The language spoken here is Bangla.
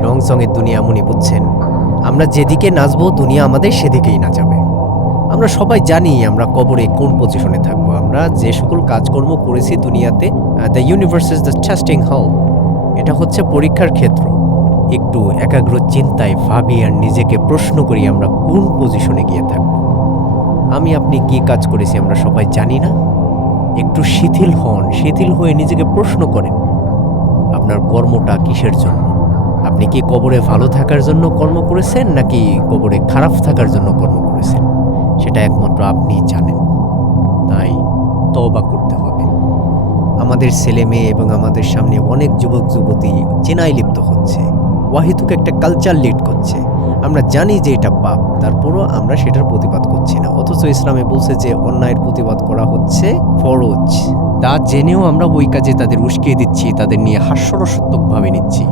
রং সঙের দুনিয়া এমনই, বুঝছেন? আমরা যেদিকে নাচবো দুনিয়া আমাদের সেদিকেই নাচাবে। আমরা সবাই জানি আমরা কবরে কোন পজিশনে থাকবো। আমরা যে সকল কাজকর্ম করেছি দুনিয়াতে, the universe is the testing হল। এটা হচ্ছে পরীক্ষার ক্ষেত্র। একটু একাগ্র চিন্তায় ভাবি আর নিজেকে প্রশ্ন করি আমরা কোন পজিশনে গিয়ে থাকবো। আমি আপনি কি কাজ করেছি আমরা সবাই জানি না? একটু শিথিল হন, শিথিল হয়ে নিজেকে প্রশ্ন করেন আপনার কর্মটা কিসের জন্য? আপনি কি কবরে ভালো থাকার জন্য কর্ম করেছেন নাকি কবরে খারাপ থাকার জন্য কর্ম করেছেন? সেটা একমাত্র আপনিই জানেন। তাই তওবা করতে হবে। আমাদের ছেলে মেয়ে এবং আমাদের সামনে অনেক যুবক যুবতী জেনায় লিপ্ত হচ্ছে, ওয়াহিদুক একটা কালচার লিড করছে। আমরা জানি যে এটা পাপ, তারপরও আমরা সেটার প্রতিবাদ করছি না। অথচ ইসলামে বলছে যে অন্যায়ের প্রতিবাদ করা হচ্ছে ফরজ। তা জেনেও আমরা ওই কাজে তাদের উস্কিয়ে দিচ্ছি, তাদের নিয়ে হাস্যরসাত্মকভাবে নিচ্ছি।